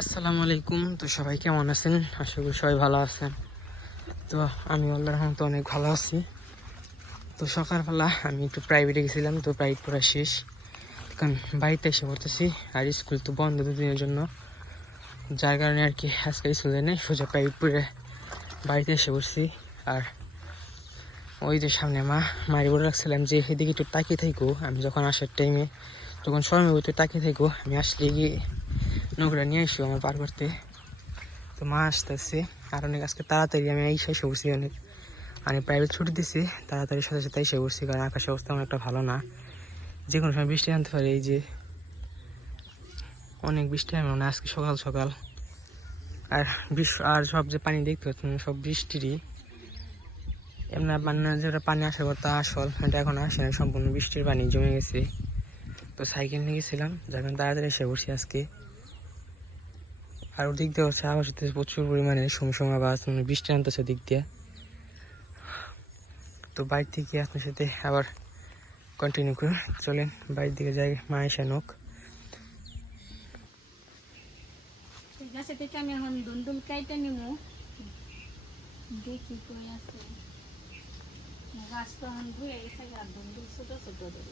আসসালামু আলাইকুম। তো সবাই কেমন আছেন? আশা করি সবাই ভালো আছেন। তো আমি আল্লাহর রহমতে অনেক ভালো আছি। তো সকালবেলা আমি একটু প্রাইভেটে গেছিলাম, তো প্রাইভেট পড়া শেষ, কারণ বাড়িতে এসে পড়তেছি। আর স্কুল তো বন্ধ দুদিনের জন্য, যার কারণে আর কি আজকে স্কুলে নেই, সোজা প্রাইভেট পড়ে বাড়িতে এসে পড়ছি। আর ওই যে সামনে মারি বলে রাখছিলাম যে এদিকে একটু তাকিয়ে থাকো, আমি যখন আসার টাইমে তখন সময় মতো তাকিয়ে থাকো, আমি আসলে গিয়ে নৌকাটা নিয়ে আসি আমার পার করতে। তো মা আসতেছে, আর অনেক আজকে তাড়াতাড়ি আমি এসে পড়ছি। অনেক আমি প্রাইভেট ছুটি দিছি, তাড়াতাড়ি সাথে সাথে এসে পড়ছি, কারণ আকাশের অবস্থা আমার একটা ভালো না, যে কোনো সময় বৃষ্টি আনতে পারে। এই যে অনেক বৃষ্টি আমি মনে হয় আজকে সকাল সকাল। আর আর সব যে পানি দেখতে পাচ্ছেন সব বৃষ্টিরই, এমনি মানে যেটা পানি আসার কথা আসল, এটা এখন আসে না, সম্পূর্ণ বৃষ্টির পানি জমে গেছে। তো সাইকেল নিয়ে গেছিলাম, যার কারণে তাড়াতাড়ি এসে পড়ছি আজকে। আর ওদিক দিয়ে হচ্ছে আবার প্রচুর পরিমাণে সময় বা বৃষ্টি আনতেছে দিক দিয়ে। তো বাইর থেকে আপনার সাথে আবার কন্টিনিউ করে চলেন, বাইরের দিকে যাই, মা এসে নোক। গাছে থেকে আমি এখন দুন্দুল কাইটা নিমু, দেখি কই আছে। গাছ তো এখন ধুয়ে গেছে, আর দুন্দুল ছোট ছোট ধরে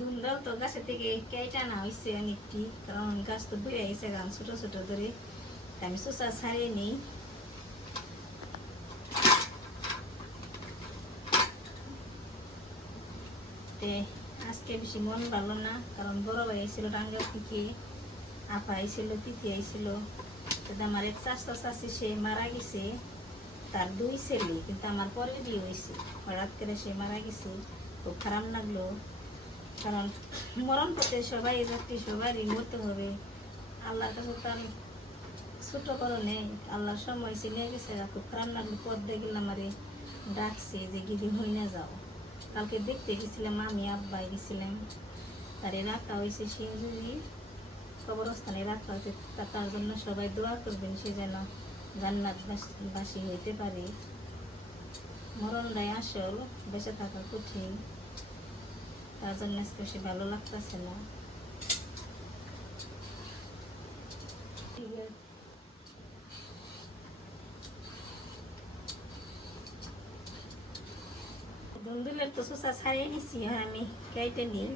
দুন্দল তো গাছের থেকে কেটে আনা হয়েছে অনেকটি, কারণ গাছ তো বেড়ে গেছে, গান ছোট ছোট ধরে। আমি চোষা ছাড়িয়ে নিই। আজকে বেশি মন ভালো না, কারণ বড় ভাই আইছিল টাঙ্গাইল থেকে, আপা আইছিল, তিথি আইছিল। আমার এক চাষা চাষি সে মারা গেছে, তার 2 ছেলে, কিন্তু আমার পরে বিয়ে হয়েছে। হঠাৎ করে সে মারা গেছে, খুব খারাপ লাগলো। কারণ মরণ পথে সবাই রাত্রি সবারই মরতে হবে, আল্লাহর কাছে তো আমি ছোট করো নেই, আল্লাহর সময় চিনে গেছে। খুব খারাপ লাগলো। পথ দেখলাম আমারে ডাকছে যে গিদি হই না যাও। কালকে দেখতে গেছিলাম, আমি আব্বাই গেছিলাম, তারে রাখা হয়েছে সিংহী কবরস্থানে রাখা হয়েছে। তার জন্য সবাই দোয়া করবেন, সে যেন জান্নাতবাসী হইতে পারে। মরণটাই আসল, বেঁচে থাকা কঠিন, তার জন্য আজকে সে ভালো লাগতেছে না। দুন্দুলের তো শোষা ছাড়িয়ে নিছি, আমি কেটে নিই।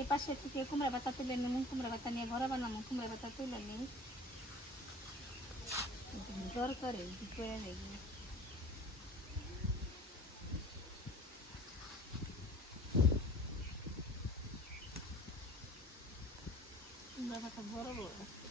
এই পাশে থেকে কুমড়া পাতা তুলে নিই, কুমড়া পাতা নিয়ে বড়া বানাবো, কুমড়া পাতা তুলে নিই দরকারে করে নেই। কুমড়া পাতা বড় বড় আছে।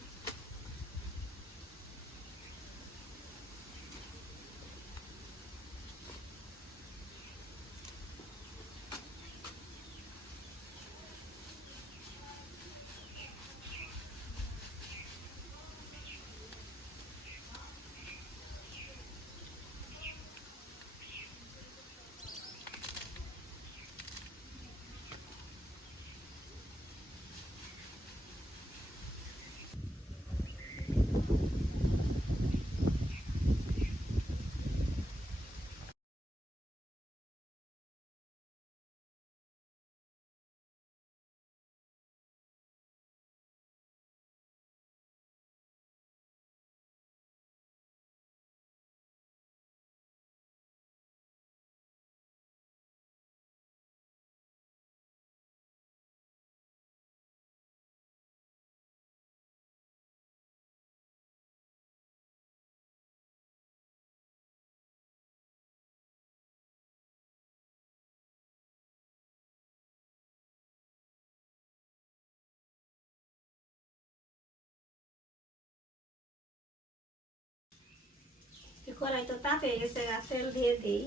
কড়াই তো তাপে গেছে, তেল দিয়ে দিই।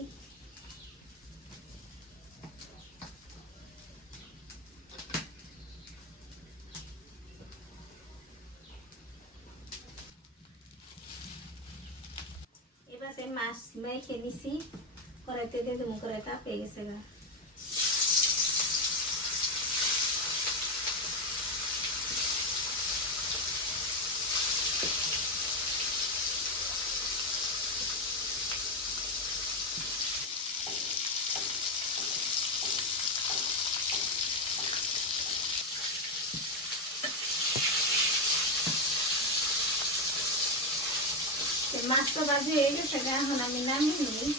এবার সে মাছ মেখে নিছি, কড়াইতে দিয়ে দেবো, কড়াই তাপে গেছে গা। মাছ তো ভাজি হয়ে গেছে গা, এখন আমি নামিয়ে নিই।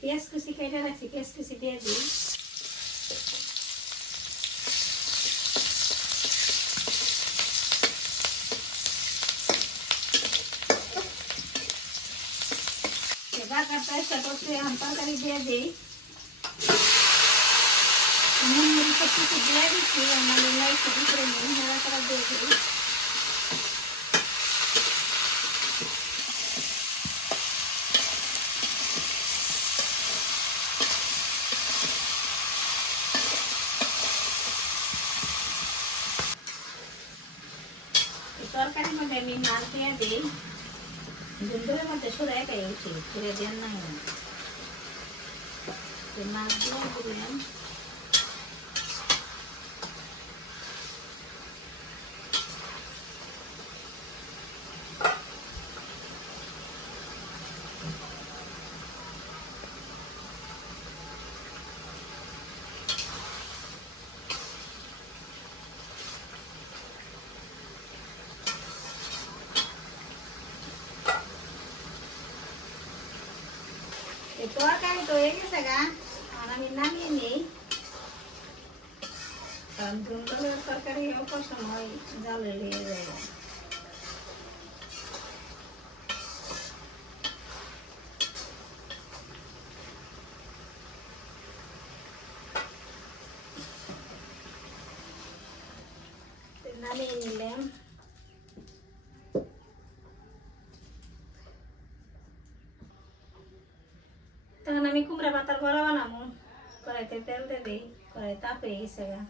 পেঁয়াজ কুচি কেটে রাখছি, পেঁয়াজ কুচি দিয়ে দিই। পেঁয়াজটা করতে এখন তরকারি দিয়ে দিই। নুন মরিচ কিছু দিয়ে দিচ্ছি, আমার লাইটটা ভিতরে নিয়ে নাড়া করা দিয়ে দিই। তরকারির মধ্যে আমি মাছ দিয়ে দিই, দুধের মধ্যে সরে একাই উঠি, ছেড়ে দেন নাই মাছ দিয়ে দিলাম। তরকারি তো হয়ে গেছে গা, আর আমি নামিয়ে নিই। কারণ ধুন্দলের তরকারি অল্প সময় জালে হয়ে যায়। নামিয়ে নিলাম। তখন আমি কুমড়া পাতার বড়া বানাবো, কড়াইতে তেল দিয়ে দিই, কড়াই তাপ হয়ে গেছে গা।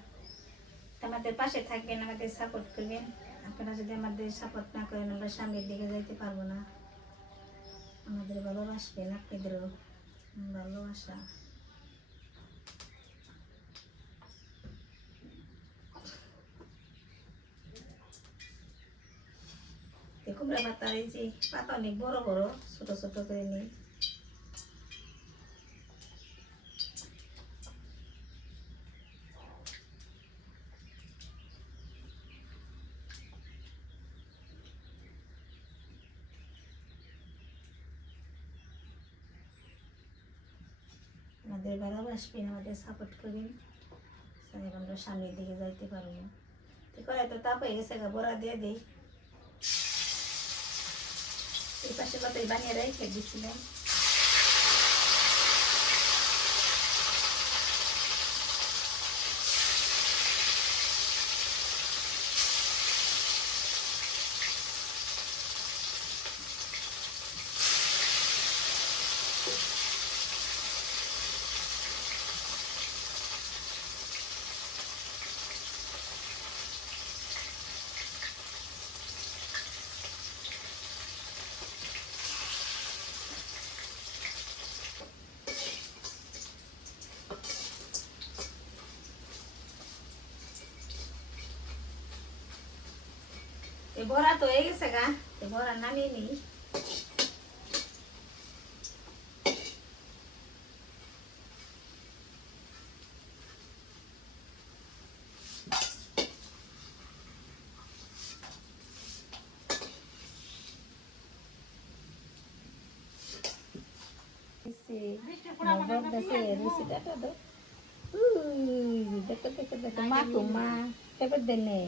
আমাদের পাশে থাকবেন, আমাদের সাপোর্ট করবেন। আপনারা যদি আমাদের সাপোর্ট না করেন, আমরা সামনের দিকে যাইতে পারবো না। আমাদের ভালোবাসবেন, আপনাদেরও ভালোবাসা। কুমড়া পাতার এই যে পাতা অনেক বড় বড়, ছোট ছোট করে নিই। আমাদের ভালোবাসবেন, আমাদের সাপোর্ট করবেন, তাহলে আমরা সামনের দিকে যাইতে পারবো। তো কড়াই তো তাপ হয়ে গেছে, বড়া দিয়ে দিই। এই পাশে কতই বানিয়ে রেখে দিচ্ছিলাম। এই বড়া তো হয়ে গেছে গা, এই বড়া নামিয়ে নিই। মা তোমা এবার দেনে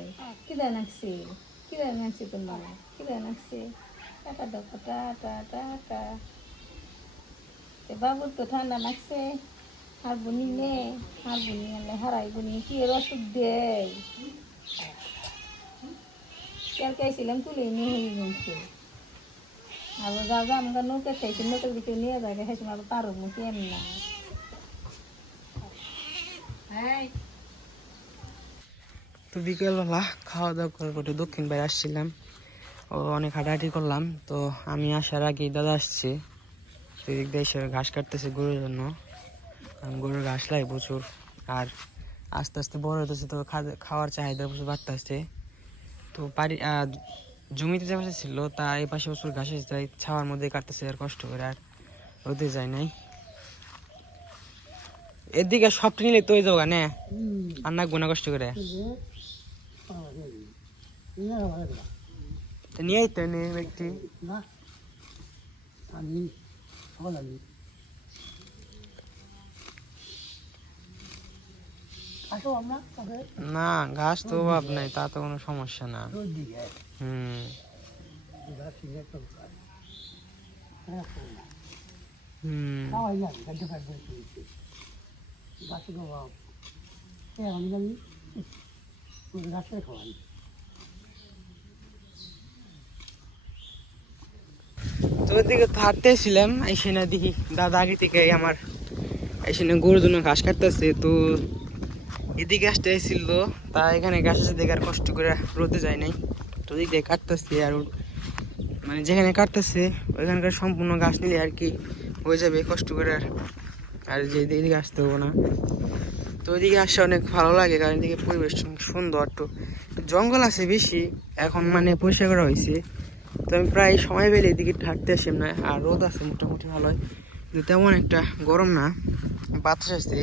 কিদা নাকছি, কিদা নাকছি তোমার, কিদা নাকছি টাকা দাও, টাকা টাকা। বাবুর তো ঠান্ডা লাগছে, আর বুনি নে, আর বুনি আনলে হারাই বুনি কি এর ওষুধ দেয়। কেউ খাইছিলাম তুলে নিয়ে হয়ে গেছে। আর যা যা আমরা নৌকা খাইছি, নৌকার দিকে নিয়ে যায় খাইছি, আর পারো মুখে এমনি না। তো বিকেলবেলা খাওয়া দাওয়া করে একটু দক্ষিণ বাইরে আসছিলাম, ও অনেক হাঁটাহাঁটি করলাম। তো আমি আসার আগেই দাদা আসছে, সেদিক দিয়ে এসে ঘাস কাটতেছে গরুর জন্য, কারণ গরুর ঘাস লাগে প্রচুর। আর আস্তে আস্তে বড় হতেছে, তো খাওয়ার চাহিদা প্রচুর বাড়তেছে। তো বাড়ি জমিতে যে পাশে ছিল তা এই পাশে প্রচুর ঘাস এসে যায়, ছাওয়ার মধ্যে কাটতেছে আর কষ্ট করে, আর রোদে যায় নাই। এদিকে সবটা নিলে তো ওই যাবো না, আর না গোনা কষ্ট করে নিয়ে তো নেই ব্যক্তি না, ঘাস তো অভাব নাই, তা তো কোনো সমস্যা না। হুম তো ওদিকে তো হাঁটতে এসেছিলাম, এসে না দেখি দাদা আগে থেকে আমার এসে না গরুর জন্য ঘাস কাটতেছে। তো এদিকে আসতে এসেছিল, তা এখানে ঘাস আছে দেখে আর কষ্ট করে রোদে যায় নাই। তো ওদিক দিয়ে কাটতেছে, আর মানে যেখানে কাটতেছে ওইখানকার সম্পূর্ণ ঘাস নিলে আর কি হয়ে যাবে কষ্ট করে, আর যে এদিকে আসতে হবো না। তো ওইদিকে আসতে অনেক ভালো লাগে, কারণ এদিকে পরিবেশ সুন্দর, তো জঙ্গল আছে বেশি, এখন মানে পরিষ্কার করা হয়েছে। তো আমি প্রায় সময় পেলে এদিকে হাঁটতে আসি না, আর রোদ আছে মোটামুটি ভালোই, কিন্তু তেমন একটা গরম না, বাতাস আসছে,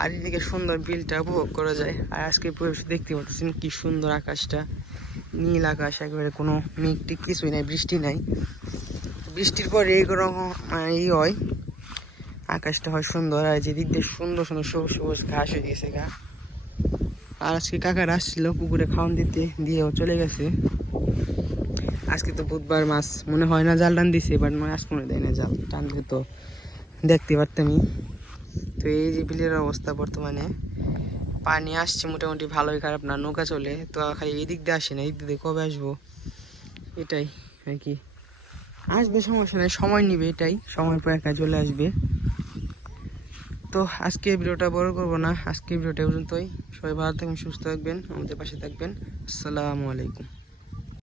আর এদিকে সুন্দর বিলটা উপভোগ করা যায়। আর আজকে পরিবেশ দেখতে পাচ্ছেন কি সুন্দর, আকাশটা নীল আকাশ, একেবারে কোনো মেঘ টিক কিছুই নাই, বৃষ্টি নাই। বৃষ্টির পরে এইরকম ই হয়, আকাশটা হয় সুন্দর, আর যে দিক দিয়ে সুন্দর সুন্দর সবুজ সবুজ ঘাস হয়ে গেছে গা। আর আজকে কাকারা আসছিল পুকুরে খাওয়ান দিতে, দিয়েও চলে গেছে। আজকে তো বুধবার, মাছ মনে হয় না জাল টান দিছে, বাট মাছ মনে দেয় না, জাল টানলে তো দেখতে পারতামই। তো এই যে বিলের অবস্থা বর্তমানে, পানি আসছে মোটামুটি ভালোই, খারাপ না, নৌকা চলে। তো খালি এই দিক দিয়ে আসে না, এই দিক দিয়ে কবে আসবো এটাই আর কি। আসবে সমস্যা নেই, সময় নিবে, এটাই সময় পর একা চলে আসবে। তো আজকে ভিডিওটা বড় করবো না, আজকে ভিডিওটা পর্যন্তই। সবাই ভালো থাকবেন, সুস্থ থাকবেন, আমাদের পাশে থাকবেন। আসসালামু আলাইকুম।